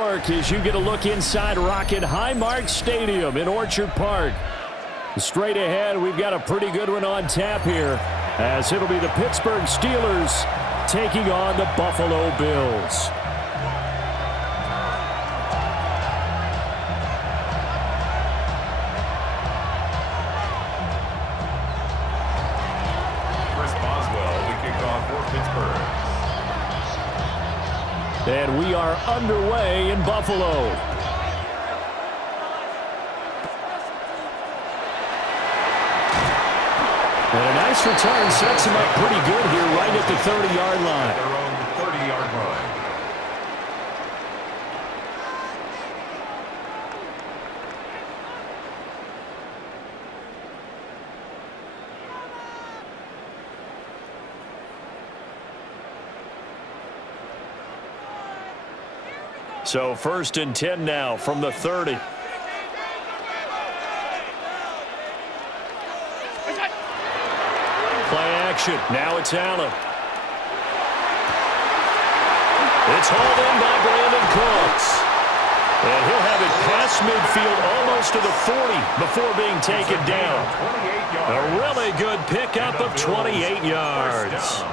York as you get a look inside Rocket Highmark Stadium in Orchard Park. Straight ahead, we've got a pretty good one on tap here, as it'll be the Pittsburgh Steelers taking on the Buffalo Bills. And we are underway in Buffalo. And a nice return sets him up pretty good here right at the 30-yard line. Their own 30-yard line. So 1st and 10 now from the 30. Play action. Now it's Allen. It's hauled in by Brandon Cooks. And he'll have it past midfield almost to the 40 before being taken down. A really good pickup of 28 yards.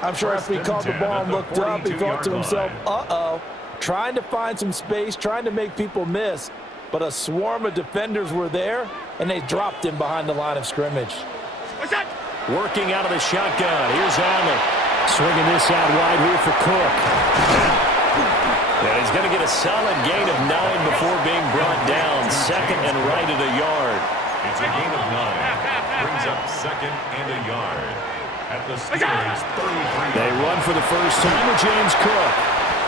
I'm sure after he caught the ball and looked up, he thought to himself, uh-oh. Trying to find some space, trying to make people miss. But a swarm of defenders were there, and they dropped him behind the line of scrimmage. Working out of the shotgun. Here's Allen. Swinging this out wide here for Cook. And he's going to get a solid gain of 9 before being brought down. 2nd and right at a yard. It's a gain of 9. Brings up 2nd and a yard. At the Steelers' 33. They run for the first time with James Cook.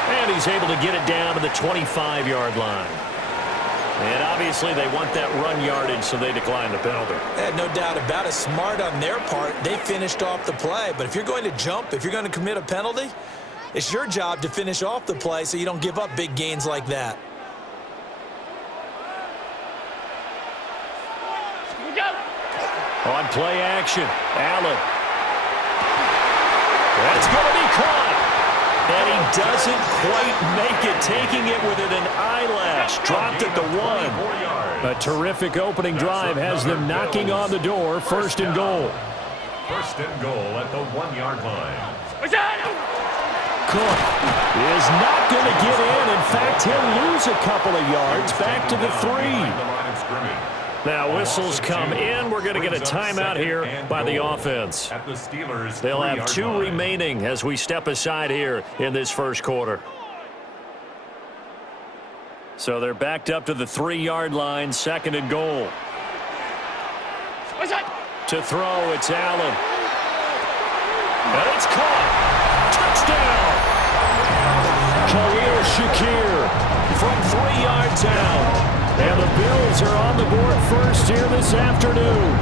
And he's able to get it down to the 25-yard line. And obviously they want that run yardage, so they decline the penalty. No doubt about it. Smart on their part. They finished off the play. But if you're going to jump, if you're going to commit a penalty, it's your job to finish off the play so you don't give up big gains like that. On play action, Allen. That's going to be caught. And he doesn't quite make it, taking it within an eyelash. Dropped at the 1. A terrific opening drive has them knocking on the door. 1st and goal. 1st and goal at the 1-yard line. Cook is not going to get in. In fact, he'll lose a couple of yards back to the 3. Now whistles come in. We're going to get a timeout here by the offense. They'll have 2 remaining as we step aside here in this first quarter. So they're backed up to the 3-yard line, 2nd and goal. To throw, it's Allen. And it's caught. Touchdown. Khalil Shakir from 3 yards out. And the Bills are on the board first here this afternoon.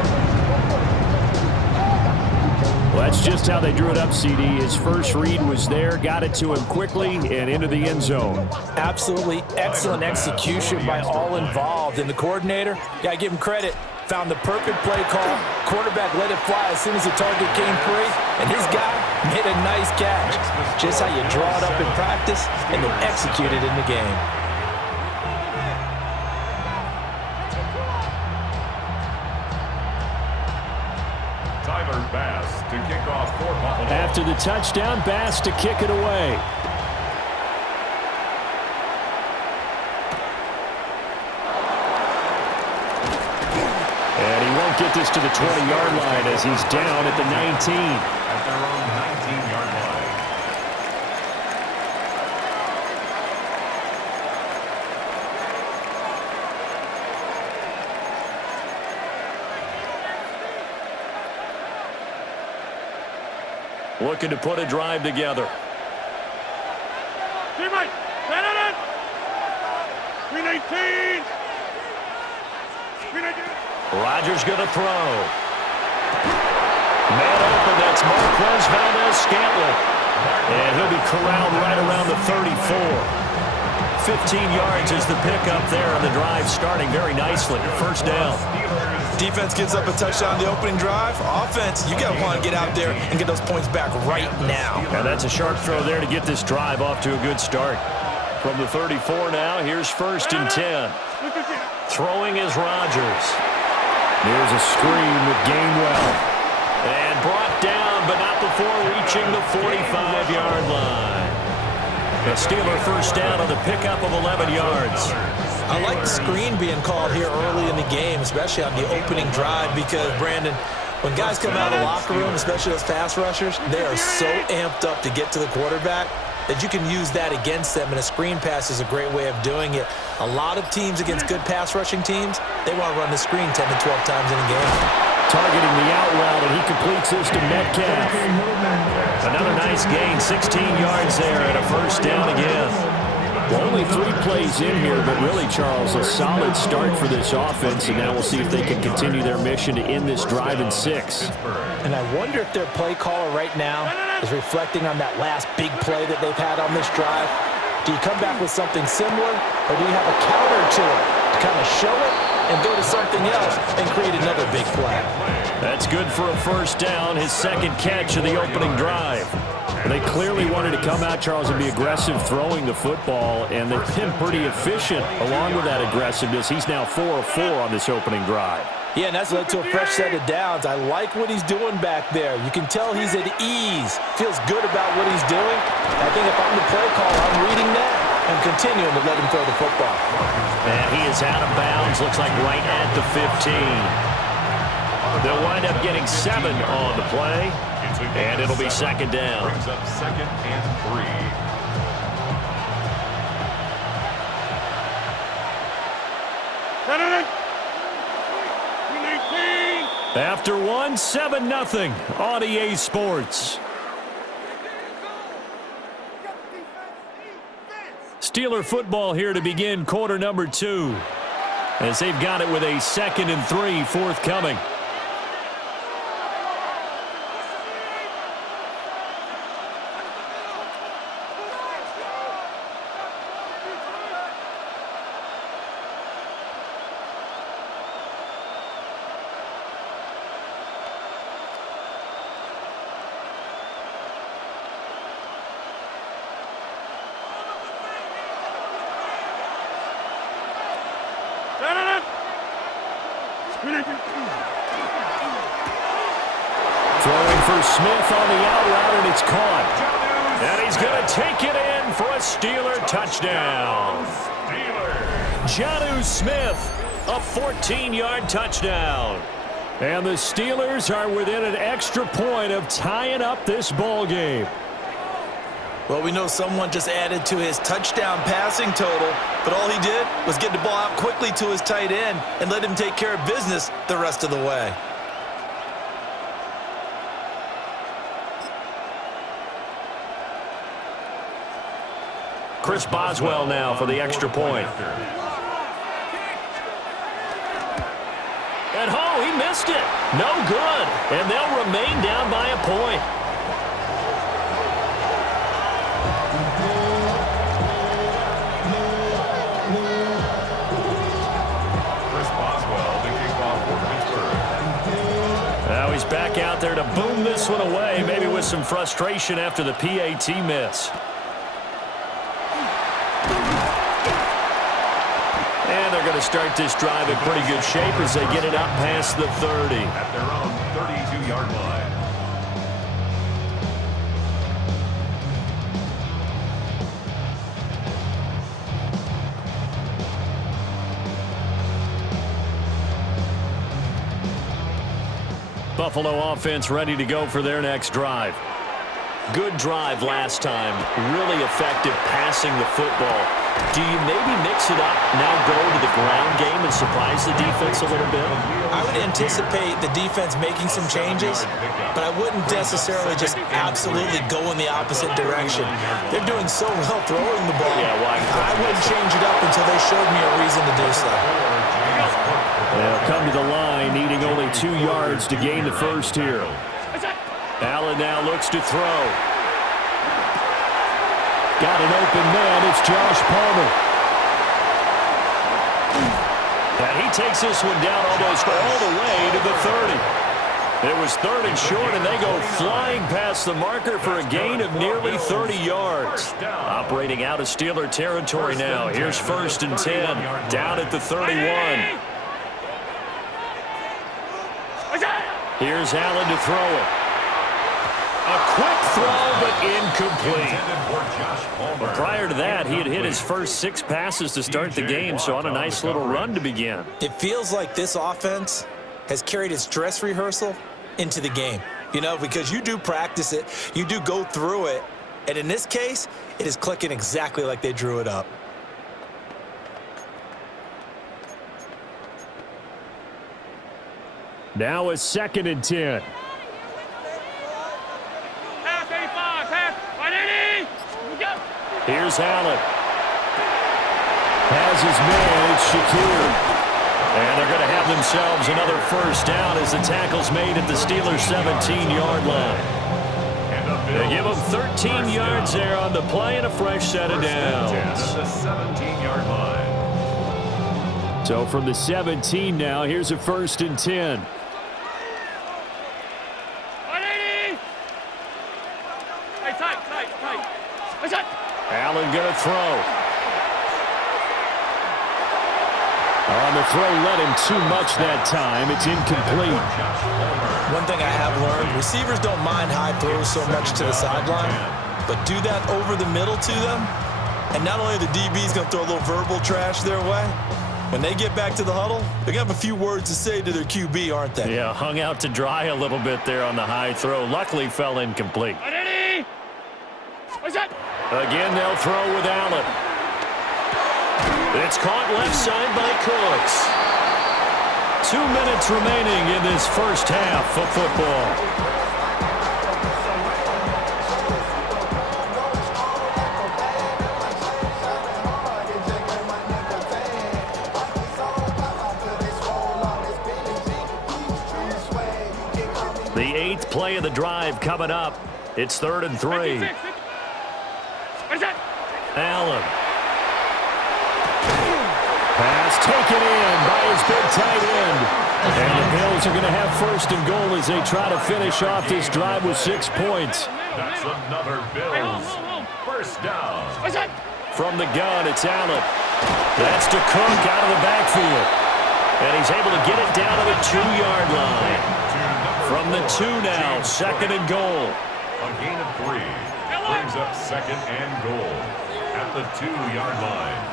Well, that's just how they drew it up, CD. His first read was there, got it to him quickly, and into the end zone. Absolutely excellent execution by all involved. And the coordinator, got to give him credit, found the perfect play call. Quarterback let it fly as soon as the target came free, and his guy made a nice catch. Just how you draw it up in practice and then execute it in the game. Bass to kick off for Buffalo. After the touchdown, Bass to kick it away. And he won't get this to the 20-yard line as he's down at the 19. At their own 19-yard line. Looking to put a drive together. Teammate, man it in. Green 18. Green 18. Rodgers going to throw. Man open, that's Marquez Valdez-Scantling. And he'll be corralled right around the 34. 15 yards is the pickup there, and the drive starting very nicely. First down. Defense gives up a touchdown the opening drive. Offense, you got to want to get out there and get those points back right now. And that's a sharp throw there to get this drive off to a good start. From the 34 now, here's 1st and 10. Throwing is Rodgers. There's a screen with Gainwell. And brought down, but not before reaching the 45-yard line. The Steeler first down on the pickup of 11 yards. I like the screen being called here early in the game, especially on the opening drive, because, Brandon, when guys come out of the locker room, especially those pass rushers, they are so amped up to get to the quarterback that you can use that against them, and a screen pass is a great way of doing it. A lot of teams against good pass rushing teams, they want to run the screen 10 to 12 times in a game. Targeting the out route, and he completes this to Metcalf. Another nice gain, 16 yards there, and a first down again. Well, only 3 plays in here, but really, Charles, a solid start for this offense, and now we'll see if they can continue their mission to end this drive in 6. And I wonder if their play caller right now is reflecting on that last big play that they've had on this drive. Do you come back with something similar, or do you have a counter to it to kind of show it and go to something else and create another big play? That's good for a first down, his second catch of the opening drive. They clearly wanted to come out, Charles, and be aggressive throwing the football, and they've been pretty efficient along with that aggressiveness. He's now 4 of 4 on this opening drive. Yeah, and that's led to a fresh set of downs. I like what he's doing back there. You can tell he's at ease, feels good about what he's doing. I think if I'm the play caller, I'm reading that and continuing to let him throw the football. And he is out of bounds, looks like right at the 15. They'll wind up getting 7 on the play, and it'll be second down. Brings up 2nd and 3. After 1, 7-0 on EA Sports. Steeler football here to begin quarter number 2, as they've got it with a 2nd and 3 forthcoming. Throwing for Smith on the out route, and it's caught. And he's going to take it in for a Steeler touchdown. Jonnu Smith, a 14-yard touchdown. And the Steelers are within an extra point of tying up this ball game. Well, we know someone just added to his touchdown passing total, but all he did was get the ball out quickly to his tight end and let him take care of business the rest of the way. Chris Boswell now for the extra point. And he missed it. No good. And they'll remain down by a point. Chris Boswell, the kickoff for Pittsburgh. Now he's back out there to boom this one away, maybe with some frustration after the PAT miss. And they're going to start this drive in pretty good shape as they get it out past the 30. At their own 32-yard line. Buffalo offense ready to go for their next drive. Good drive last time. Really effective passing the football. Do you maybe mix it up, now go to the ground game and surprise the defense a little bit? I would anticipate the defense making some changes, but I wouldn't necessarily just absolutely go in the opposite direction. They're doing so well throwing the ball. Yeah, well, I wouldn't change it up until they showed me a reason to do so. They'll come to the line, needing only 2 yards to gain the first here. Allen now looks to throw. Got an open man. It's Josh Palmer. And he takes this one down almost all the way to the 30. It was 3rd and short, and they go flying past the marker for a gain of nearly 30 yards. Operating out of Steeler territory now. Here's 1st and 10, down at the 31. Here's Allen to throw it. A quick throw, but incomplete. Prior to that, he had hit his first 6 passes to start the game, so on a nice little run to begin. It feels like this offense has carried its dress rehearsal into the game, you know, because you do practice it, you do go through it, and in this case, it is clicking exactly like they drew it up. Now it's 2nd and 10. Here's Allen. Has his man, it's Shakir. And they're going to have themselves another 1st down as the tackle's made at the Steelers' 17-yard line. They give them 13 yards there on the play and a fresh set of downs. At the 17-yard line. So from the 17 now, here's a 1st and 10. Allen going to throw. On the throw, led him too much that time. It's incomplete. One thing I have learned, receivers don't mind high throws so much to the sideline, but do that over the middle to them, and not only are the DBs going to throw a little verbal trash their way, when they get back to the huddle, they're going to have a few words to say to their QB, aren't they? Yeah, hung out to dry a little bit there on the high throw. Luckily, fell incomplete. Again, they'll throw with Allen. It's caught left side by Cooks. 2 minutes remaining in this first half of football. The 8th play of the drive coming up. It's 3rd and 3. Allen. Pass taken in by his big tight end. And the Bills are going to have 1st and goal as they try to finish off this drive with 6 points. That's another Bills 1st down. From the gun, it's Allen. That's to Cook out of the backfield. And he's able to get it down to the 2-yard line. From the 2 now, 2nd and goal. A gain of 3. Brings up 2nd and goal at the 2-yard line.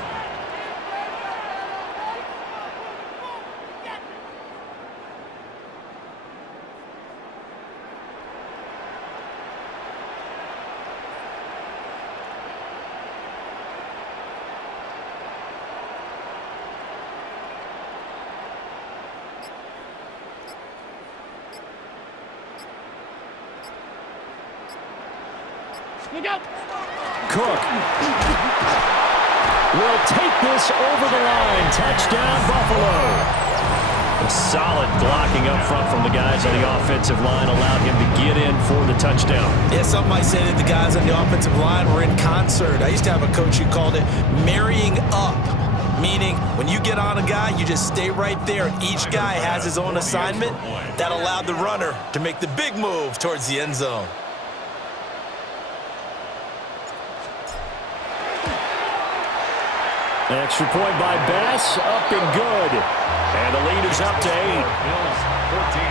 Cook will take this over the line. Touchdown, Buffalo. Solid blocking up front from the guys on the offensive line allowed him to get in for the touchdown. Yeah, some might say that the guys on the offensive line were in concert. I used to have a coach who called it marrying up, meaning when you get on a guy, you just stay right there. Each guy has his own assignment. That allowed the runner to make the big move towards the end zone. Extra point by Bass, up and good. And the lead is up to 8. Bills 14,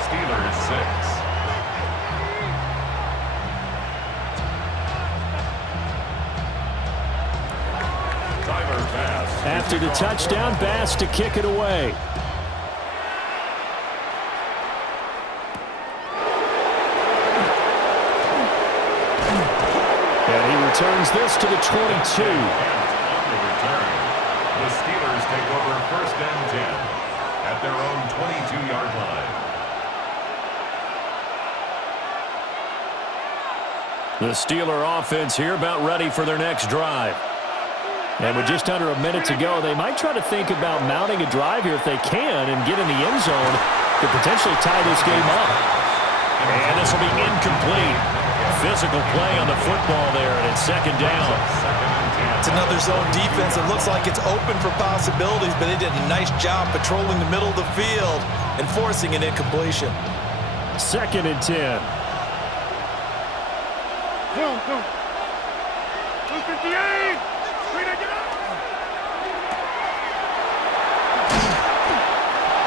Steelers 6. Tyler Bass. After the touchdown, Bass to kick it away. And he returns this to the 22. The Steelers take over 1st and 10 at their own 22-yard line. The Steeler offense here about ready for their next drive. And with just under a minute to go, they might try to think about mounting a drive here if they can and get in the end zone to potentially tie this game up. And this will be incomplete. Physical play on the football there, and it's 2nd down. It's another zone defense. It looks like it's open for possibilities, but they did a nice job patrolling the middle of the field and forcing an incompletion. 2nd and 10. Boom, boom. 258.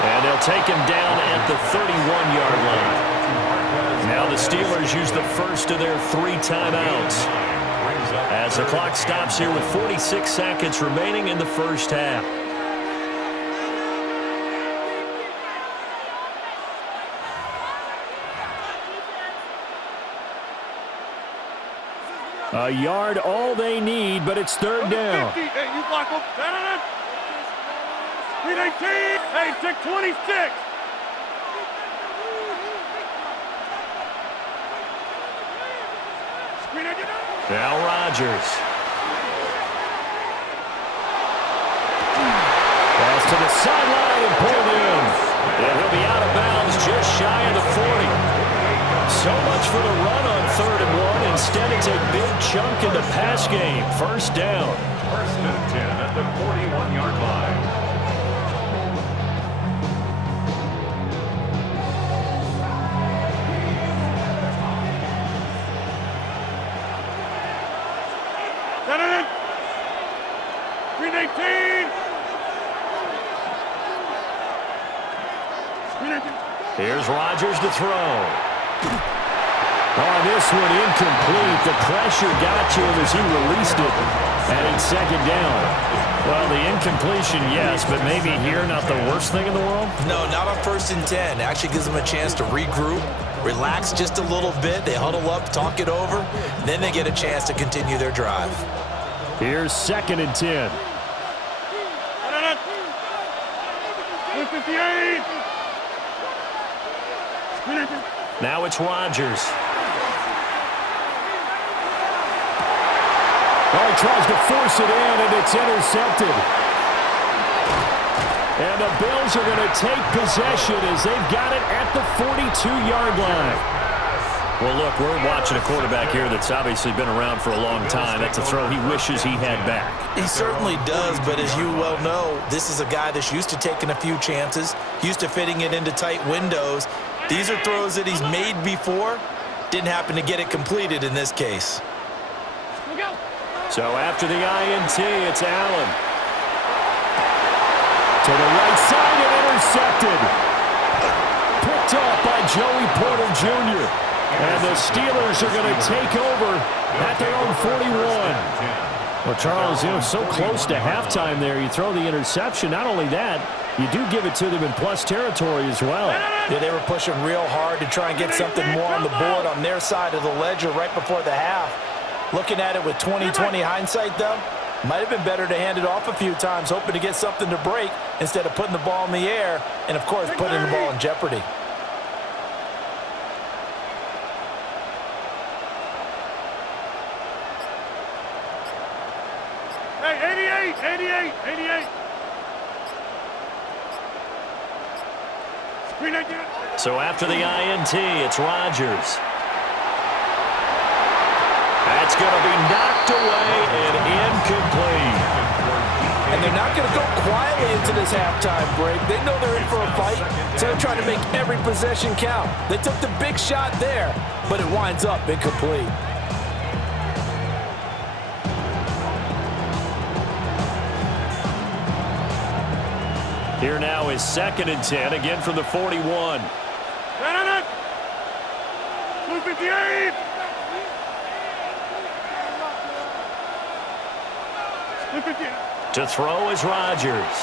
And they'll take him down at the 31-yard line. Now the Steelers use the first of their 3 timeouts as the clock stops here with 46 seconds remaining in the first half. A yard, all they need, but it's 3rd down. Hey, you block him. 319. Hey, check 26. Now Rodgers. Pass to the sideline and pulled in. And he'll be out of bounds just shy of the 40. So much for the run on 3rd and 1. Instead, it's a big chunk in the pass game. 1st down. 1st and 10 at the 41-yard line. Here's Rodgers to throw. Oh, this one incomplete. The pressure got to him as he released it. And it's 2nd down. Well, the incompletion, yes, but maybe here not the worst thing in the world? No, not on 1st and 10. Actually gives them a chance to regroup, relax just a little bit. They huddle up, talk it over. Then they get a chance to continue their drive. Here's 2nd and 10. 158. Now it's Rodgers. Oh, he tries to force it in, and it's intercepted. And the Bills are going to take possession as they've got it at the 42-yard line. Well, look, we're watching a quarterback here that's obviously been around for a long time. That's a throw he wishes he had back. He certainly does, but as you well know, this is a guy that's used to taking a few chances, used to fitting it into tight windows. These are throws that he's made before. Didn't happen to get it completed in this case. So after the INT, it's Allen. To the right side and intercepted. Picked up by Joey Porter Jr. And the Steelers are going to take over at their own 41. Well, Charles, you know, so close to halftime there. You throw the interception. Not only that, you do give it to them in plus territory as well. Yeah, they were pushing real hard to try and get something more on the board on their side of the ledger right before the half. Looking at it with 20/20 hindsight, though, might have been better to hand it off a few times, hoping to get something to break instead of putting the ball in the air and, of course, putting the ball in jeopardy. Hey, 88. So after the INT, it's Rodgers. That's going to be knocked away and incomplete. And they're not going to go quietly into this halftime break. They know they're in for a fight, so they're trying to make every possession count. They took the big shot there, but it winds up incomplete. Here now is 2nd and 10, again from the 41. 258. To throw is Rodgers.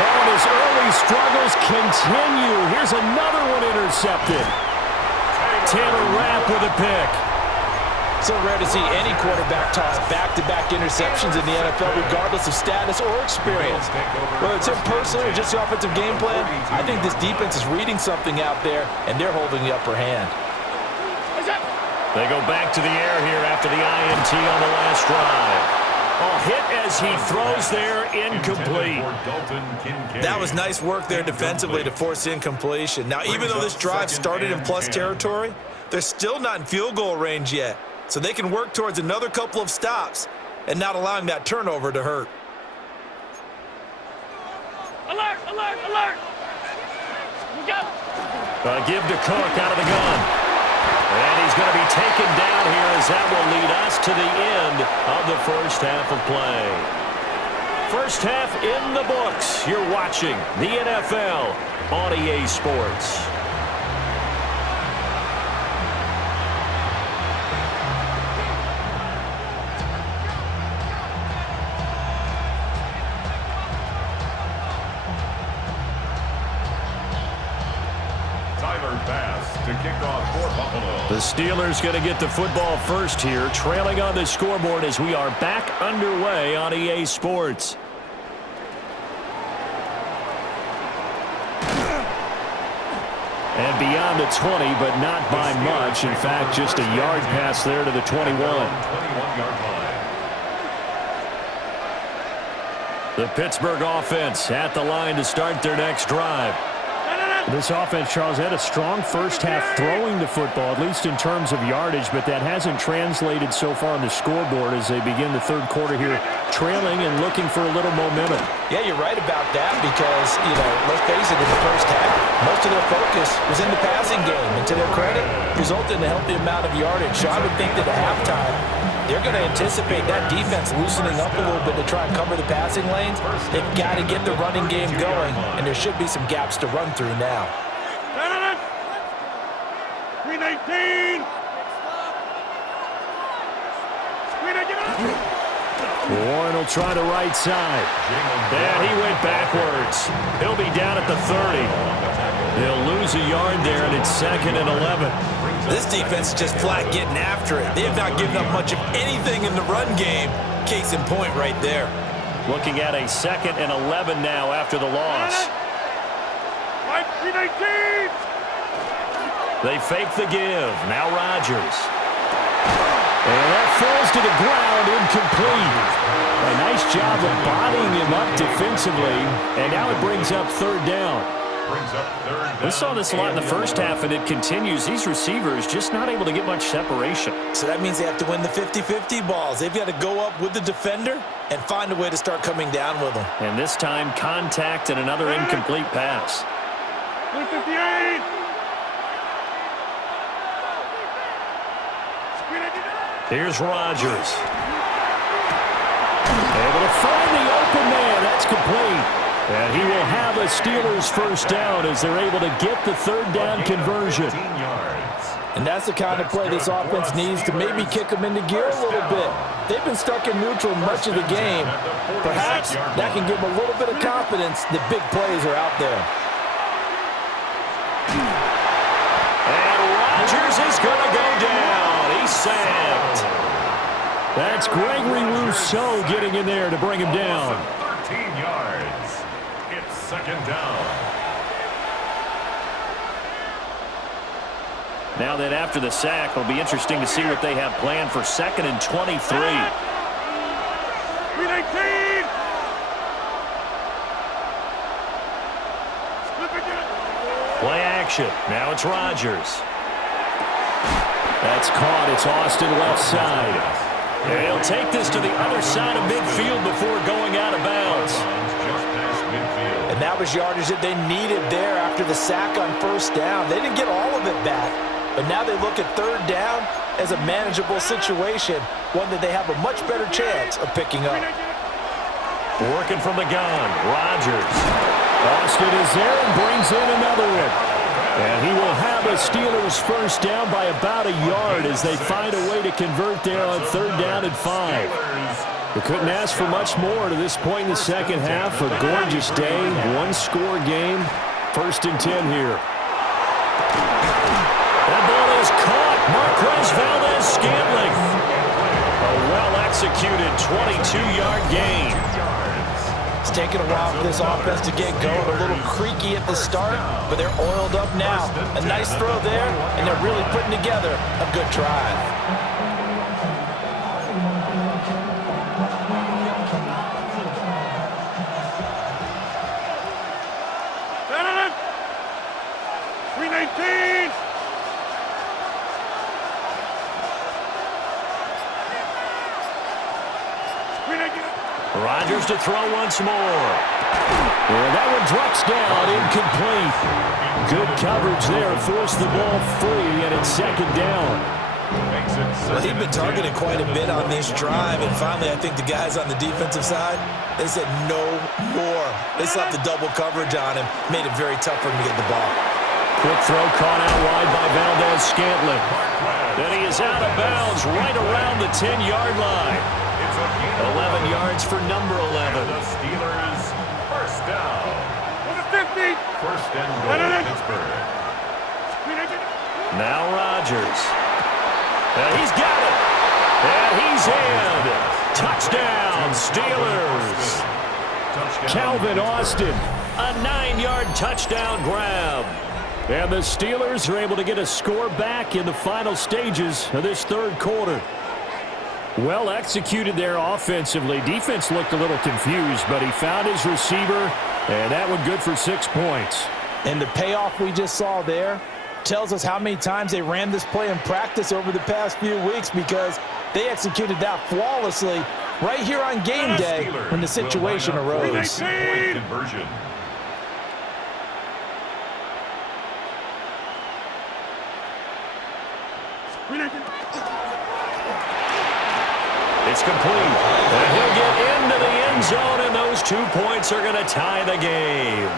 And his early struggles continue. Here's another one intercepted. Taylor Rapp with a pick. So rare to see any quarterback toss back-to-back interceptions in the NFL, regardless of status or experience. Whether it's him personally or just the offensive game plan, I think this defense is reading something out there, and they're holding the upper hand. They go back to the air here after the INT on the last drive. Oh, hit as he throws there, incomplete. That was nice work there defensively to force incompletion. Now, even though this drive started in plus territory, they're still not in field goal range yet. So they can work towards another couple of stops and not allowing that turnover to hurt. Alert, alert, alert! Give to Cook out of the gun. And he's going to be taken down here as that will lead us to the end of the first half of play. First half in the books. You're watching the NFL on EA Sports. To kick off for Buffalo. The Steelers going to get the football first here, trailing on the scoreboard as we are back underway on EA Sports. And beyond the 20, but not by much. In fact, just a yard pass there to the 21. 21-yard line. The Pittsburgh offense at the line to start their next drive. This offense, Charles, had a strong first half throwing the football, at least in terms of yardage, but that hasn't translated so far on the scoreboard as they begin the third quarter here, trailing and looking for a little momentum. Yeah, you're right about that because, let's face it, in the first half, most of their focus was in the passing game. And to their credit, resulted in a healthy amount of yardage. So I would think that at halftime, they're going to anticipate that defense loosening up a little bit to try and cover the passing lanes. They've got to get the running game going, and there should be some gaps to run through now. Screen 18. Screen 18. Warren will try the right side. And he went backwards. He'll be down at the 30. They'll lose a yard there, and it's 2nd and 11. This defense is just flat getting after it. They have not given up much of anything in the run game. Case in point right there. Looking at a 2nd and 11 now after the loss. Screen 18. They fake the give. Now Rodgers. And that falls to the ground, incomplete. A nice job of bodying him up defensively. And now it brings up third down. We saw this a lot in the first half, and it continues. These receivers just not able to get much separation. So that means they have to win the 50-50 balls. They've got to go up with the defender and find a way to start coming down with them. And this time, contact and another incomplete pass. 58. Here's Rodgers. Able to find the open man. That's complete. And he will have a Steelers first down as they're able to get the third down conversion. And that's the kind of play this offense needs to maybe kick them into gear a little bit. They've been stuck in neutral much of the game. Perhaps that can give them a little bit of confidence that big plays are out there. And Rodgers is going to go down. He's sacked. That's Gregory Rousseau getting in there to bring him down. 13 yards. It's 2nd down. Now that after the sack, it'll be interesting to see what they have planned for 2nd and 23. Screen 18. Play action. Now it's Rodgers. That's caught. It's Austin left side. And he'll take this to the other side of midfield before going out of bounds. And that was yardage that they needed there after the sack on first down. They didn't get all of it back, but now they look at third down as a manageable situation, one that they have a much better chance of picking up. Working from the gun, Rodgers. Austin is there and brings in another one. And he will have a Steelers first down by about a yard as they find a way to convert there on third down and 5. They couldn't ask for much more to this point in the second half. A gorgeous day, one-score game. 1st and 10 here. That ball is caught. Marquez Valdez-Scantling. A well-executed 22-yard gain. It's taken a while for this offense to get going. A little creaky at the start, but they're oiled up now. A nice throw there, and they're really putting together a good drive. Screen 18. Rodgers to throw once more. And that one drops down, incomplete. Good coverage there, forced the ball free, and it's second down. Well, he'd been targeted quite a bit on this drive, and finally I think the guys on the defensive side, they said no more. They slapped the double coverage on him, made it very tough for him to get the ball. Quick throw caught out wide by Valdez-Scantling. Then he is out of bounds right around the 10-yard line. 11 yards for number 11. The Steelers first down. 50. First and goal, Pittsburgh. Now Rodgers. And he's got it. And he's in. Touchdown, Steelers. Touchdown. Calvin Austin, a 9-yard touchdown grab. And the Steelers are able to get a score back in the final stages of this third quarter. Well executed there offensively. Defense looked a little confused, but he found his receiver, and that one good for 6 points. And the payoff we just saw there tells us how many times they ran this play in practice over the past few weeks, because they executed that flawlessly right here on game day when the situation arose. Point conversion. It's complete. And he'll get into the end zone, and those 2 points are going to tie the game.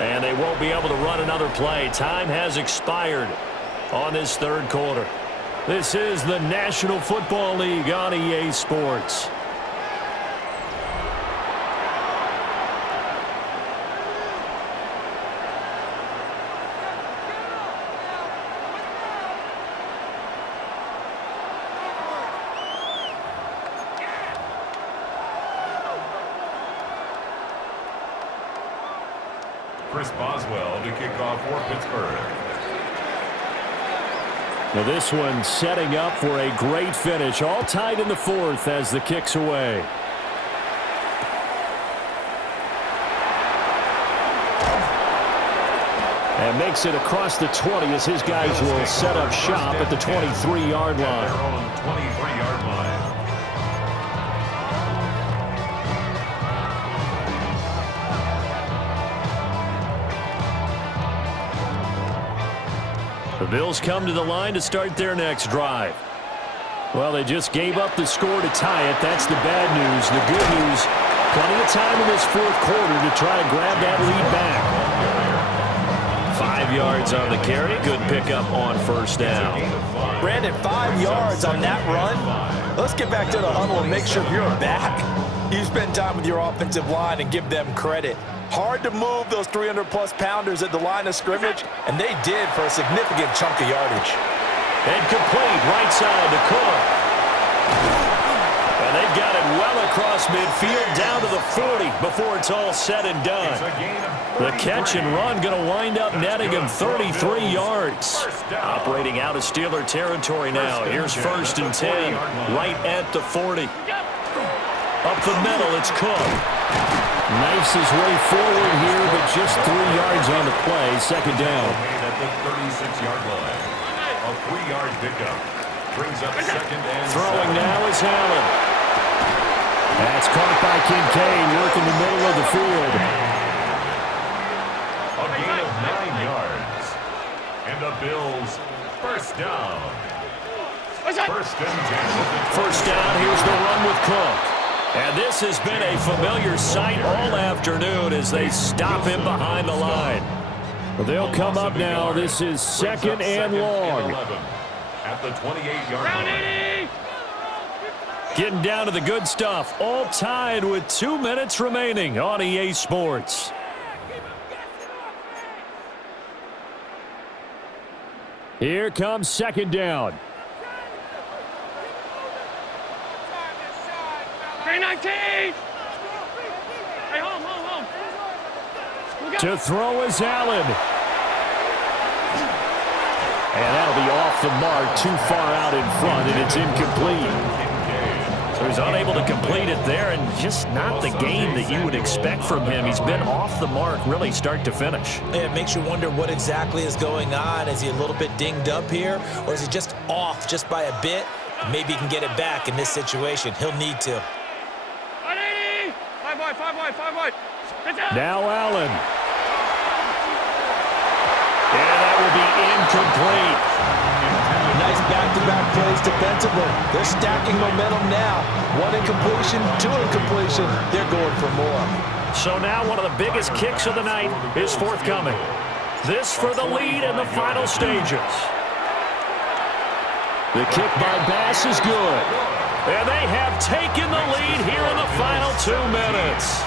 And they won't be able to run another play. Time has expired on this third quarter. This is the National Football League on EA Sports. Chris Boswell to kick off for Pittsburgh. Now this one setting up for a great finish. All tied in the fourth as the kick's away. And makes it across the 20 as his guys will set up shop at the 23-yard line. Their own 23-yard line. The Bills come to the line to start their next drive. Well, they just gave up the score to tie it. That's the bad news. The good news, plenty of time in this fourth quarter to try to grab that lead back. 5 yards on the carry. Good pickup on first down. Brandon, 5 yards on that run. Let's get back to the huddle and make sure you're back. You spend time with your offensive line and give them credit. Hard to move those 300-plus pounders at the line of scrimmage, and they did for a significant chunk of yardage. And complete right side to Cook. And they've got it well across midfield down to the 40 before it's all said and done. The catch and run going to wind up netting him 33 yards. Operating out of Steeler territory now. Here's 1st and 10 right at the 40. Up the middle, it's Cook. Knifes his way forward here, but just 3 yards on the play. Second down. At the 36-yard line. A 3-yard pickup. Brings up second and Throwing now is Allen. That's caught by Kincaid, working the middle of the field. A gain of 9 yards. And the Bills first down. First and 10. First down, here's the run with Cook. And this has been a familiar sight all afternoon as they stop him behind the line. They'll come up now. This is second and long. At the 28-yard line. Getting down to the good stuff. All tied with 2 minutes remaining on EA Sports. Here comes second down. 19! Hey, home. To throw is Allen. And that'll be off the mark, too far out in front, and it's incomplete. He was unable to complete it there, and just not the game that you would expect from him. He's been off the mark really start to finish. Yeah, it makes you wonder what exactly is going on. Is he a little bit dinged up here, or is he just off just by a bit? Maybe he can get it back in this situation. He'll need to. 180! 5 wide, 5 wide, 5 wide. Now Allen. And that will be incomplete. Nice back-to-back plays defensively. They're stacking momentum now. 1 incompletion, 2 incompletion. They're going for more. So now one of the biggest kicks of the night is forthcoming. This for the lead in the final stages. The kick by Bass is good. And they have taken the lead here in the final 2 minutes.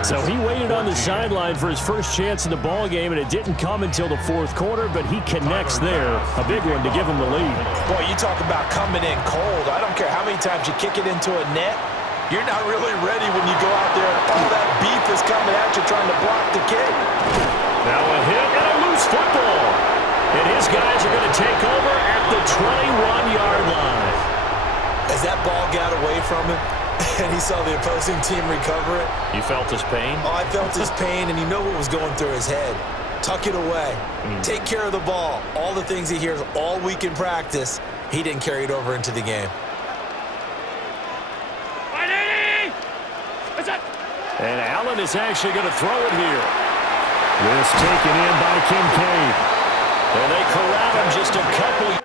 So he waited on the sideline for his first chance in the ball game, and it didn't come until the fourth quarter, but he connects there. A big one to give him the lead. Boy, you talk about coming in cold. I don't care how many times you kick it into a net. You're not really ready when you go out there and all that beef is coming at you trying to block the kick. Now a hit and a loose football. And his guys are going to take over at the 21-yard line. As that ball got away from him, and he saw the opposing team recover it. You felt his pain? Oh, I felt his pain, and you know what was going through his head. Tuck it away. Take care of the ball. All the things he hears all week in practice, he didn't carry it over into the game. 180! What's up? And Allen is actually going to throw it here. This taken in by Kincaid. And they corral him just a couple.